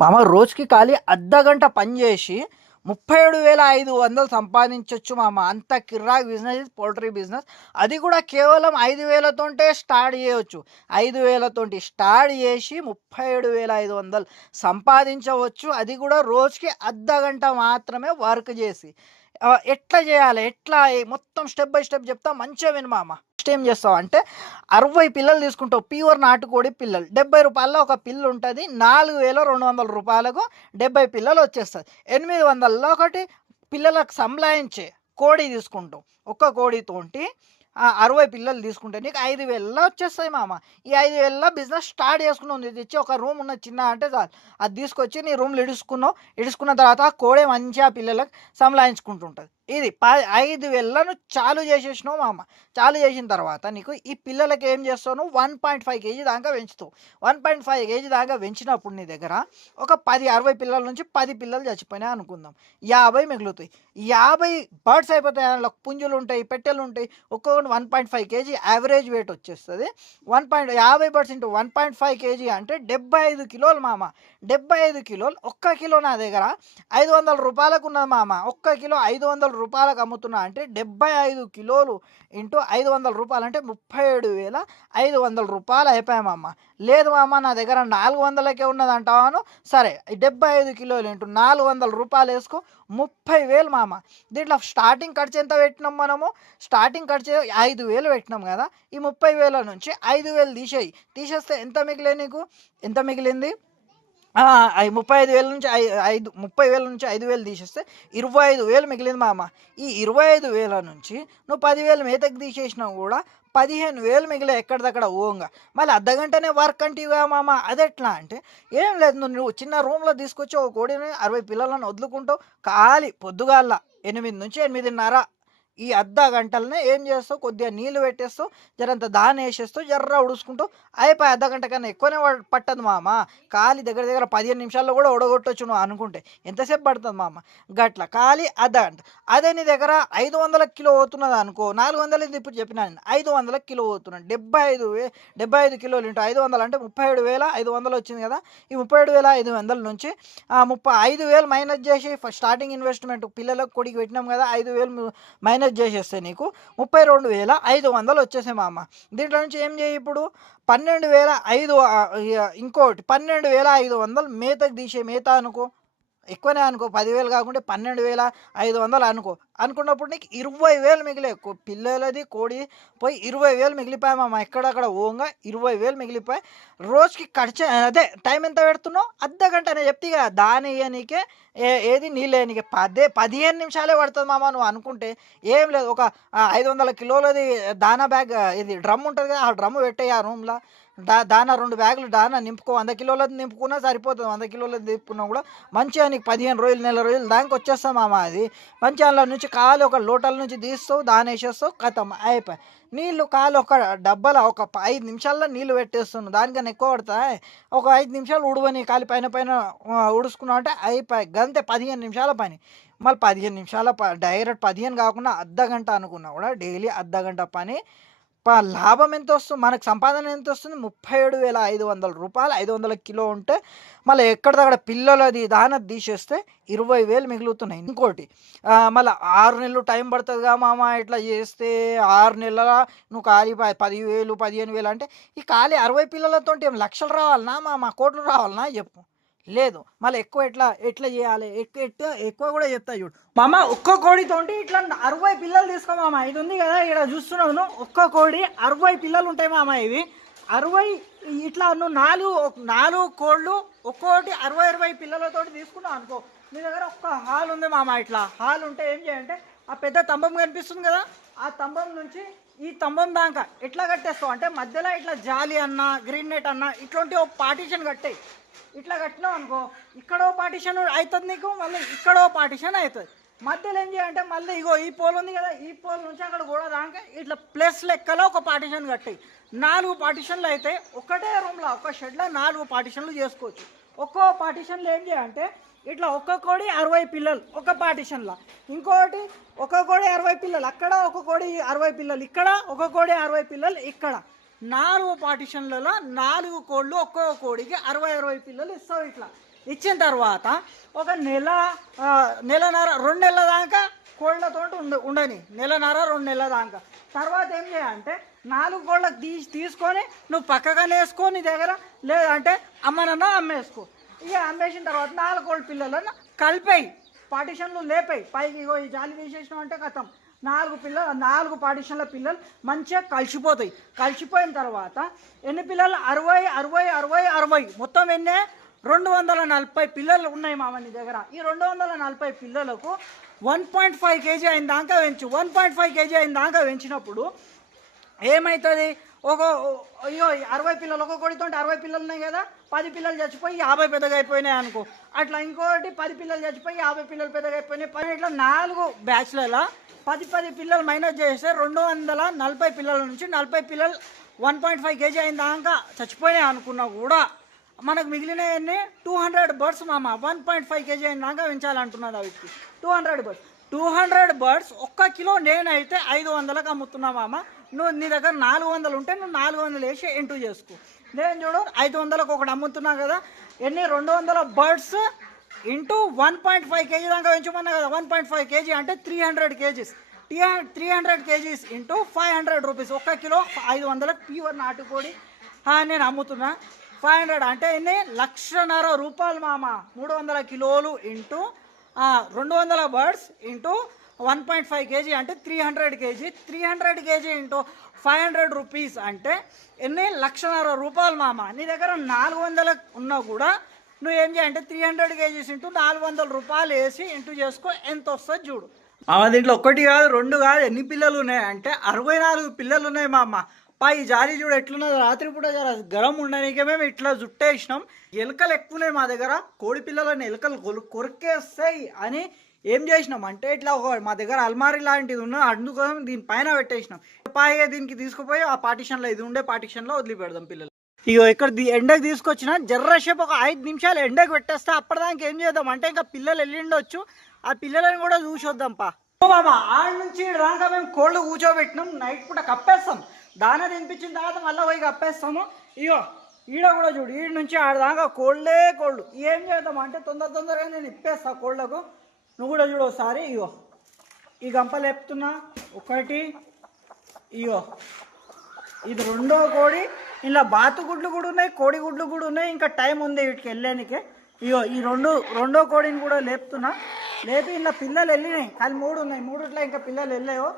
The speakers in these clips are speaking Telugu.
మామ రోజుకి ఖాళీ అర్ధగంట పని చేసి 37,500 సంపాదించవచ్చు మామ. అంత కిర్రాక్ బిజినెస్ పౌల్ట్రీ బిజినెస్. అది కూడా కేవలం 5,000తోటే స్టార్ట్ చేయవచ్చు. 5,000తోటి స్టార్ట్ చేసి 37,500 సంపాదించవచ్చు. అది కూడా రోజుకి అర్ధగంట మాత్రమే వర్క్ చేసి. ఎట్లా చేయాలి, ఎట్లా మొత్తం స్టెప్ బై స్టెప్ చెప్తా, మంచిగా విను మామ. ఫస్ట్ ఏం చేస్తావు అంటే 60 పిల్లలు తీసుకుంటావు, ప్యూర్ నాటుకోడి పిల్లలు. 70 రూపాయల్లో ఒక పిల్ల ఉంటుంది. 4,200 రూపాయలకు 70 పిల్లలు వచ్చేస్తుంది. 800లో ఒకటి పిల్లలకు సంలాయించే కోడి తీసుకుంటావు. ఒక్క కోడితోటి 60 పిల్లలు తీసుకుంటే నీకు 5,000లో వచ్చేస్తాయి మామ. ఈ 5,000లో బిజినెస్ స్టార్ట్ చేసుకున్నావు. ఇది తెచ్చి ఒక రూమ్ ఉన్న చిన్న అంటే చాలు, అది తీసుకొచ్చి నీ రూమ్లో ఇడుచుకున్న తర్వాత ఆ కోడే మంచిగా పిల్లలకు సంలాయించుకుంటుంటుంది. ఇది 5,000లను చాలు చేసేసినావు మామ. చాలు చేసిన తర్వాత నీకు ఈ పిల్లలకి ఏం చేస్తావు, నువ్వు 1.5 కేజీ దాకా పెంచుతావు. 1.5 కేజీ దాకా పెంచినప్పుడు నీ దగ్గర ఒక 60 పిల్లల నుంచి 10 పిల్లలు చచ్చిపోయినాయి అనుకుందాం, 50 మిగులుతాయి. 50 బర్డ్స్ అయిపోతాయి. అందులో పుంజులు ఉంటాయి, పెట్టెలు ఉంటాయి. ఒక్కొక్కటి 1.5 కేజీ యావరేజ్ వెయిట్ వచ్చేస్తుంది. 50 బర్డ్స్ ఇంటూ 1.5 కేజీ అంటే 75 కిలోలు మామ. 75 కిలోలు. ఒక్క కిలో నా దగ్గర 500 రూపాయలకు ఉన్నది మామ. ఒక్క కిలో 500 రూపాయలకు అమ్ముతున్నా అంటే 75 కిలోలు ఇంటూ 500 రూపాయలు అంటే 37,500 రూపాయలు అయిపోయాయి మామ. లేదు మామ నా దగ్గర 400కే ఉన్నది అంటావాను, సరే 75 కిలోలు ఇంటూ 400 రూపాయలు వేసుకో, 30,000 మామ. దీంట్లో స్టార్టింగ్ ఖర్చు ఎంత పెట్టినాం మనము? స్టార్టింగ్ ఖర్చు 5,000 పెట్టినాం కదా. ఈ 30,000 నుంచి 5,000 తీసేస్తే ఎంత మిగిలే నీకు? ఎంత మిగిలింది? 35,000 నుంచి 30,000 నుంచి 5,000 తీసేస్తే 25,000 మిగిలింది మామ. ఈ 25,000 నుంచి నువ్వు 10,000 మేతకు తీసేసినా కూడా 15,000 మిగిలే ఎక్కడిదక్కడ ఓంగా. మళ్ళీ అర్ధగంటనే వర్క్ అంటివా మామ. అది ఎట్లా అంటే ఏం లేదు, నువ్వు చిన్న రూమ్లో తీసుకొచ్చి ఒక కోడిని 60 పిల్లలను వదులుకుంటావు. ఖాళీ పొద్దుగాల 8 నుంచి 8:30 ఈ అర్ధ గంటలనే ఏం చేస్తావు, కొద్దిగా నీళ్ళు పెట్టేస్తావు, జరంత దాన వేసేస్తావు, జర్ర ఉడుచుకుంటావు, అయిపోయి అర్ధగంట కన్నా ఎక్కువనే పట్టదు మామ. ఖాళీ దగ్గర 15 నిమిషాల్లో కూడా ఉడగొట్టచ్చు నువ్వు అనుకుంటే. ఎంతసేపు పడుతుంది మామ? గట్ల ఖాళీ అర్ధగంట. అదే నీ దగ్గర 500 కిలో పోతున్నది అనుకో, 400 ఇప్పుడు చెప్పినా, 500 కిలో పోతున్నాను. 75 కిలోలు ఇంటూ 500 అంటే 37,500 వచ్చింది కదా. ఈ 37,500 నుంచి 5,000 మైనస్ చేసి స్టార్టింగ్ ఇన్వెస్ట్మెంట్ పిల్లలకు కొడికి పెట్టినాం కదా, 5,000 మైనస్ చేసేస్తే నీకు 32,500 వచ్చేసాయి మామ. దీంట్లో నుంచి ఏం చేయి ఇప్పుడు, 12,500 ఇంకోటి 12,500 మేతకు తీసే. మేత అనుకో ఎక్కువనే అనుకో, 10,000 కాకుండా 12,500 అనుకున్నప్పుడు నీకు 20,000 మిగిలే. పిల్లలది కోడి పోయి 20,000 మిగిలిపోయాయి మామ. ఎక్కడక్కడ ఓంగా 20,000 మిగిలిపోయి. రోజుకి ఖర్చు అదే. టైం ఎంత పెడుతున్నావు? అర్ధగంట నేను చెప్తే కదా. దాని ఇయ్యనీకే ఏది నీళ్ళు వేయనీకే 15 నిమిషాలే పడుతుంది మామ. నువ్వు అనుకుంటే ఏం లేదు, ఒక 500 కిలోలది దానా బ్యాగ్, ఇది డ్రమ్ ఉంటుంది కదా, ఆ డ్రమ్ము పెట్టేయి ఆ రూమ్లో. దానా 2 బ్యాగులు దానా నింపుకో. 100 కిలోలది నింపుకున్నా సరిపోతుంది. 100 కిలోలది నింపుకున్నా కూడా మంచిగా నీకు 15 రోజులు, నెల రోజులు దానికి వచ్చేస్తావు మామ. అది మంచిగా అందులో నుంచి కాలు ఒక లోటల నుంచి తీస్తావు, దాని వేసేస్తావు, కథం అయిపోయి. నీళ్ళు కాలు ఒక డబ్బాలో ఒక 5 నిమిషాల్లో నీళ్ళు పెట్టేస్తున్నావు. దానికన్నా ఎక్కువ పడతాయి. ఒక 5 నిమిషాలు ఉడవని కాలి పైన ఉడుచుకున్నావు అంటే అయిపోయి. గంతే 15 నిమిషాల పని. మళ్ళీ 15 నిమిషాల డైరెక్ట్ 15 కాకుండా అర్ధగంట అనుకున్నా కూడా డైలీ అర్ధగంట పని. లాభం ఎంత వస్తుంది మనకు? సంపాదన ఎంత వస్తుంది? 37,500 రూపాయలు. 500 కిలో ఉంటే మళ్ళీ ఎక్కడిదక్కడ పిల్లలది దాన తీసేస్తే 20,000 మిగులుతున్నాయి. ఇంకోటి మళ్ళీ 6 నెలలు టైం పడుతుందిగా మామ. ఇట్లా చేస్తే 6 నెలల నువ్వు ఖాళీ 10,000 15,000 అంటే ఈ ఖాళీ 60 పిల్లలతో ఏం లక్షలు రావాలనా మామ, కోట్లు రావాలనా చెప్పు? లేదు. మళ్ళీ ఎక్కువ ఎట్లా చేయాలి? ఎక్కువ కూడా చెప్తా చూడు మామ. ఒక్క కోడితోటి ఇట్లా 60 పిల్లలు తీసుకో మామ. ఇది ఉంది కదా ఇక్కడ చూస్తున్నావు, ఒక్క కోడి 60 పిల్లలు ఉంటాయి మామ. ఇవి 60 ఇట్లా నువ్వు 4 కోళ్ళు ఒక్కోటి 60 పిల్లలతో తీసుకున్నావు అనుకో. నీ దగ్గర ఒక్క హాల్ ఉంది మామ. ఇట్లా హాల్ ఉంటే ఏం చేయంటే ఆ పెద్ద స్తంభం కనిపిస్తుంది కదా, ఆ స్తంభం నుంచి ఈ స్తంభం దాకా ఎట్లా కట్టేస్తావు అంటే మధ్యలో ఇట్లా జాలి అన్నా, గ్రీన్ నెట్ అన్నా ఇట్లాంటి ఒక పార్టీషన్ కట్టాయి. ఇట్లా కట్టినావు అనుకో, ఇక్కడో పార్టీషన్ అవుతుంది నీకు, మళ్ళీ ఇక్కడో పార్టీషన్ అవుతుంది. మధ్యలో ఏం చేయాలంటే మళ్ళీ ఇగో ఈ పోల్ ఉంది కదా, ఈ పోల్ నుంచి అక్కడ కూడా దాకా ఇట్లా ప్లస్ లెక్కలో ఒక పార్టీషన్ కట్టాయి. 4 పార్టీషన్లు అయితే ఒకటే రూమ్లో ఒక షెడ్లో 4 పార్టీషన్లు చేసుకోవచ్చు. ఒక్కో పార్టీషన్లో ఏం చేయాలంటే ఇట్లా ఒక్క కోడి 60 పిల్లలు ఒక పార్టీషన్లో, ఇంకోటి ఒక కోడి 60 పిల్లలు అక్కడ, ఒక కోడి 60 పిల్లలు ఇక్కడ, ఒక కోడి 60 పిల్లలు ఇక్కడ. 4 పార్టీషన్లలో 4 కోళ్ళు, ఒక్కో కోడికి 60 పిల్లలు ఇస్తావు. ఇట్లా ఇచ్చిన తర్వాత ఒక నెలన్నర 2 నెలల దాకా కోళ్ళతో ఉండని, నెలన్నర 2 నెలల దాకా. తర్వాత ఏం చేయాలంటే 4 కోళ్ళకి తీసుకొని నువ్వు పక్కగానే వేసుకో నీ దగ్గర, లేదంటే అమ్మనన్నా అమ్మేసుకో. ఇక అమ్మేసిన తర్వాత 4 కోళ్ళ పిల్లలను కలిపాయి, పార్టిషన్లు లేపాయి పైకి. ఇగో ఈ జాలి తీసేసినాం అంటే కథం 4 పార్టిషన్ల పిల్లలు మంచిగా కలిసిపోతాయి. కలిసిపోయిన తర్వాత ఎన్ని పిల్లలు 60 మొత్తం ఎన్నే 240 పిల్లలు ఉన్నాయి మామ నీ దగ్గర. ఈ 240 పిల్లలకు 1.5 kg అయిన దాకా పెంచు. 1.5 kg అయిన దాకా పెంచినప్పుడు ఏమవుతుంది, 60 పిల్లలు, ఒక కోడితో 60 పిల్లలు ఉన్నాయి కదా, 10 పిల్లలు చచ్చిపోయి 50 పెద్దగా అయిపోయినాయి అనుకో. అట్లా ఇంకోటి 10 పిల్లలు చచ్చిపోయి 50 పిల్లలు పెద్దగా అయిపోయినాయి. ఇట్లా 4 బ్యాచ్లలో 10 పిల్లలు మైనస్ చేస్తే 240 పిల్లల నుంచి 40 పిల్లలు 1.5 kg అయిన దాకా చచ్చిపోయినాయి అనుకున్నా కూడా మనకు మిగిలినవన్నీ 200 బర్డ్స్ మామ. 1.5 kg అయిన దాకా పెంచాలంటున్నది వీటికి. 200 బర్డ్స్ 1 కిలో నేనైతే 500కి అమ్ముతున్నా మామ. నీ దగ్గర 400 ఉంటే నువ్వు 400 వేసి ఎంటూ చేసుకో. నేను చూడు 500కి ఒకటి అమ్ముతున్నా కదా, ఎన్ని 200 బర్డ్స్ ఇంటూ 1.5 kg దాకా పెంచమన్నా కదా. 1.5 kg అంటే 300 kgs. 300 kgs into 500 rupees. 1 kilo 500కి ప్యూర్ నాటుకోడి నేను అమ్ముతున్నా. 500 అంటే ఎన్ని 1,50,000 రూపాయలు మామ. 300 కిలోలు ఇంటూ 200 బర్డ్స్ ఇంటూ 1.5 kg అంటే 300 kg. 300 kg ఇంటూ 500 రూపీస్ అంటే ఎన్ని 1,50,000 రూపాయలు మామ. నీ దగ్గర 400 ఉన్నా కూడా నువ్వు ఏం చేయాలంటే 300 kgs ఇంటూ 400 రూపాయలు వేసి ఇంటూ చేసుకో, ఎంత వస్తుంది చూడు. దీంట్లో 1 కాదు 2 కాదు, ఎన్ని పిల్లలు ఉన్నాయి అంటే 64 పిల్లలు ఉన్నాయి మా అమ్మ. ఈ జాలి చూడు ఎట్లున్నది. రాత్రిపూట జర గరం ఉండడానికి మేము ఇట్లా జుట్టేసినాం. ఎలుకలు ఎక్కువనే మా దగ్గర, కోడి పిల్లలని ఎలుకలు కొరికేస్తాయి అని ఏం చేసినాం అంటే ఇట్లా మా దగ్గర అల్మారీ లాంటిది ఉన్న, అందుకోసం దీనిపైన పెట్టేసినాం. దీనికి తీసుకుపోయి ఆ పార్టిషన్లో, ఇది ఉండే పార్టిషన్లో వదిలిపెడదాం పిల్లలు. ఇక్కడ ఎండకు తీసుకొచ్చిన జర్రసేపు ఒక 5 నిమిషాలు ఎండకు పెట్టేస్తే అప్పటిదానికి ఏం చేద్దాం అంటే ఇంకా పిల్లలు వెళ్ళిండొచ్చు, ఆ పిల్లలని కూడా చూసొద్దాం బాబా. ఆడ నుంచి రాగా మేము కోళ్ళు కూర్చోబెట్టినాం, నైట్ పూట కప్పేస్తాం. దాన తినిపించిన తర్వాత మళ్ళీ పోయి కప్పేస్తాము. ఈడ కూడా చూడు, ఈడ నుంచి ఆడదాకా కోళ్ళు. ఏం చేద్దాం అంటే తొందరగా నేను ఇప్పేస్తా కోళ్ళకు. నువ్వు కూడా చూడు ఒకసారి. ఈ గంపలు లేపుతున్నా, 1, ఇది 2వ కోడి. ఇలా బాతుగుడ్లు కూడా ఉన్నాయి, కోడి గుడ్లు కూడా ఉన్నాయి. ఇంకా టైం ఉంది వీటికి వెళ్ళానికే. ఈ 2వ కోడిని కూడా లేపుతున్నా. లేపి ఇలా పిల్లలు వెళ్ళినాయి, కానీ 3 ఉన్నాయి. 3 ఇంకా పిల్లలు వెళ్ళాయో.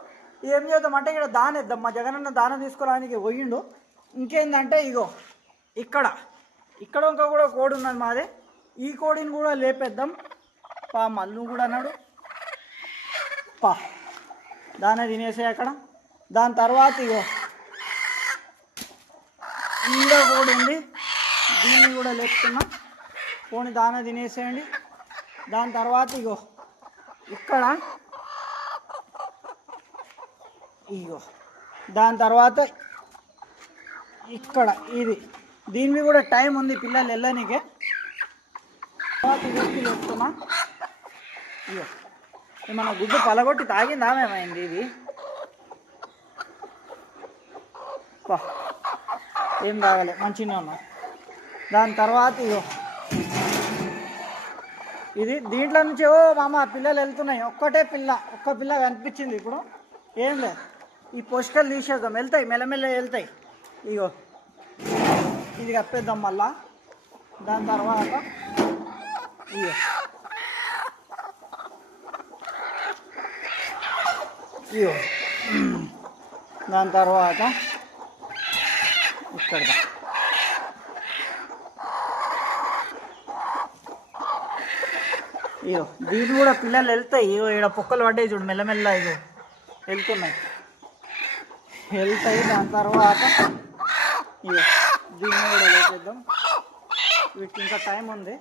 ఏం చేద్దాం అంటే ఇక్కడ దానేద్దాం. మా జగనన్న దాన తీసుకోవడానికి పోయిండు. ఇంకేందంటే ఇక్కడ ఇంకా కూడా కోడి ఉన్నది మాదే. ఈ కోడిని కూడా లేపేద్దాం మల్లు కూడా అన్నాడు. దాన తినేసే అక్కడ. దాని తర్వాత ఈడ కోడి ఉంది, దీన్ని కూడా లేపుతున్నా. పోనీ దాన తినేసేయండి. దాని తర్వాత ఇక్కడ దాని తర్వాత ఇక్కడ ఇది, దీనికి కూడా టైం ఉంది పిల్లలు వెళ్ళనికే. తర్వాత చెప్తున్నా. మన గుడ్డు పలగొట్టి తాగిందా మేమైంది ఇది. ఏం తాగలే, మంచిగా ఉన్నా. దాని తర్వాత ఇది దీంట్లో నుంచి మామ పిల్లలు వెళ్తున్నాయి. ఒక్క పిల్ల కనిపించింది ఇప్పుడు. ఏం లేదు, ఈ పోస్టర్లు తీసేద్దాం, వెళ్తాయి మెల్లమెల్ల వెళ్తాయి. ఇది కప్పేద్దాం మళ్ళా. దాని తర్వాత దాని తర్వాత ఇక్కడ దీన్ని కూడా పిల్లలు వెళ్తాయి. ఇక్కడ పొక్కలు పడ్డాయి చూడు, మెల్లమెల్ల వెళ్తున్నాయి. దాని తర్వాత దీన్ని కూడా లేచేద్దాం. వీటికి ఇంకా టైం ఉంది.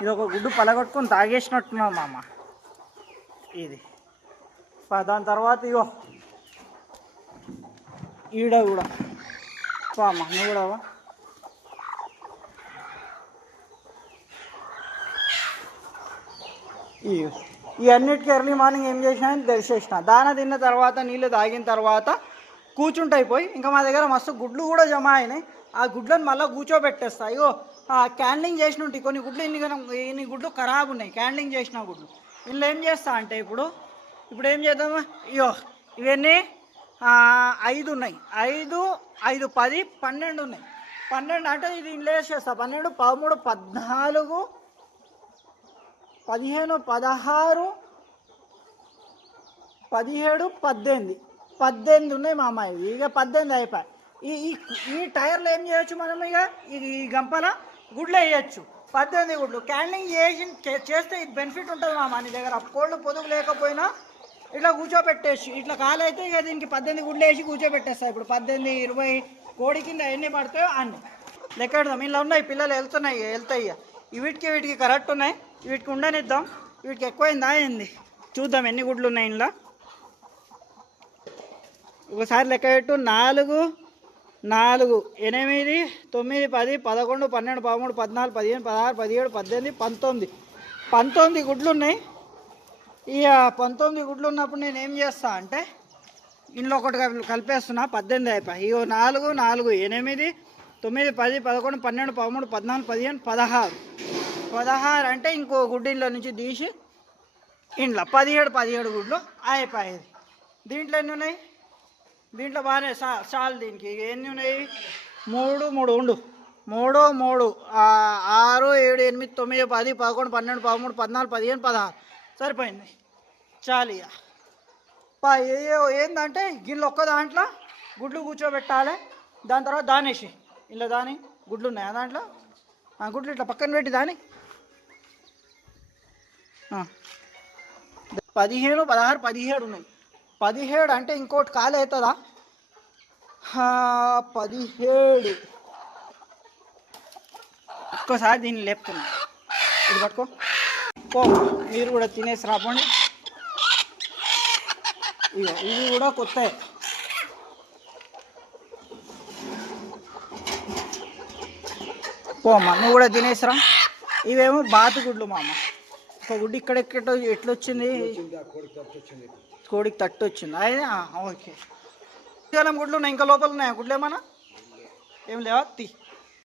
ఇది ఒక గుడ్డు పలగొట్టుకొని తాగేసినట్టున్నాం మామ ఇది. దాని తర్వాత ఈడ కూడా అమ్మ నువ్వు కూడా ఈ అన్నిటికీ ఎర్లీ మార్నింగ్ ఏం చేసినా తెరిచేసిన. దాన తిన్న తర్వాత నీళ్ళు తాగిన తర్వాత కూర్చుంటాయి పోయి. ఇంకా మా దగ్గర మస్తు గుడ్లు కూడా జమ అయినాయి. ఆ గుడ్లను మళ్ళీ కూర్చోబెట్టేస్తా. అయ్యో క్యాండ్లింగ్ చేసిన ఉంటాయి కొన్ని గుడ్లు, ఇన్ని గుడ్లు ఖరాబ్ ఉన్నాయి క్యాండ్లింగ్ చేసిన గుడ్లు. ఇందులో ఏం చేస్తా అంటే ఇప్పుడు ఏం చేద్దామా, అయ్యో ఇవన్నీ 5 ఉన్నాయి, 5 5 10 12 ఉన్నాయి. 12 అంటే ఇది ఇందులో వేసేస్తా. 12 13 14 15 16 17 18 ఉన్నాయి మా అమ్మాయి. ఇక 18 అయిపోయాయి. ఈ టైర్లో ఏం చేయొచ్చు మనం, ఇక ఈ గంపల గుడ్లు వేయచ్చు. 18 గుడ్లు క్యాండ్లింగ్ చేస్తే ఇది బెనిఫిట్ ఉంటుంది మామ. నీ దగ్గర కోళ్ళు పొదుగు లేకపోయినా ఇట్లా కూర్చోబెట్టేసి, ఇట్లా కాలైతే ఇక దీనికి 18 గుడ్లు వేసి కూర్చోబెట్టేస్తాయి. ఇప్పుడు 18 20 కోడి కింద ఎన్ని పడతాయో అన్ని లెక్క పెడదాం. ఇలా ఉన్నాయి పిల్లలు వెళ్తాయి. వీటికి కరెక్ట్ ఉన్నాయి. వీటికి ఉండనిద్దాం. వీటికి ఎక్కువైందా ఏంది చూద్దాం ఎన్ని గుడ్లు ఉన్నాయి ఇంట్లో. ఒకసారి లెక్క పెట్టు. 4 4 8 9 10 11 12 13 14 15 16 17 18 19 గుడ్లు ఉన్నాయి. ఇక 19 గుడ్లు ఉన్నప్పుడు నేను ఏం చేస్తా అంటే ఇంట్లో ఒకటి కలిపేస్తున్నా. 18 అయిపోయి. ఇగో 4 4 8 9 10 11 12 13 14 15 16 అంటే ఇంకో గుడ్డు ఇంట్లో నుంచి తీసి ఇంట్లో 17 గుడ్లు అయిపోయేది. దీంట్లో ఎన్ని ఉన్నాయి, దీంట్లో బాగానే చాలు. దీనికి ఎన్ని ఉన్నాయి, 3 3 ఉండు 3 3 6 7 8 9 10 11 12 13 14 15 16 సరిపోయింది చాలు. ఇక ఏంటంటే గిన్నెలు ఒక్క దాంట్లో గుడ్లు కూర్చోబెట్టాలి. దాని తర్వాత దానేసి ఇలా దాని గుడ్లు ఉన్నాయి దాంట్లో గుడ్లు ఇట్లా పక్కన పెట్టి దాని 15 16 17 ఉన్నాయి. 17 అంటే ఇంకోటి ఖాళీ అవుతుందా, 17 ఒక్కసారి దీన్ని లేపుతున్నా. ఇది పట్టుకో పో, మీరు కూడా తినేసి రాపోండి. ఇగో ఇవి కూడా కొత్త. పోమ్మా నువ్వు కూడా తినేసిరా. ఇవేమో బాతు గుడ్లు మా అమ్మ. ఒక గుడ్డు ఇక్కడ ఎట్లొచ్చింది, కోడికి తట్టు వచ్చింది. అదే ఓకే. గుడ్లు ఉన్నాయి ఇంకా లోపల ఉన్నాయా గుడ్లు ఏమన్నా, ఏం లేవా తీ.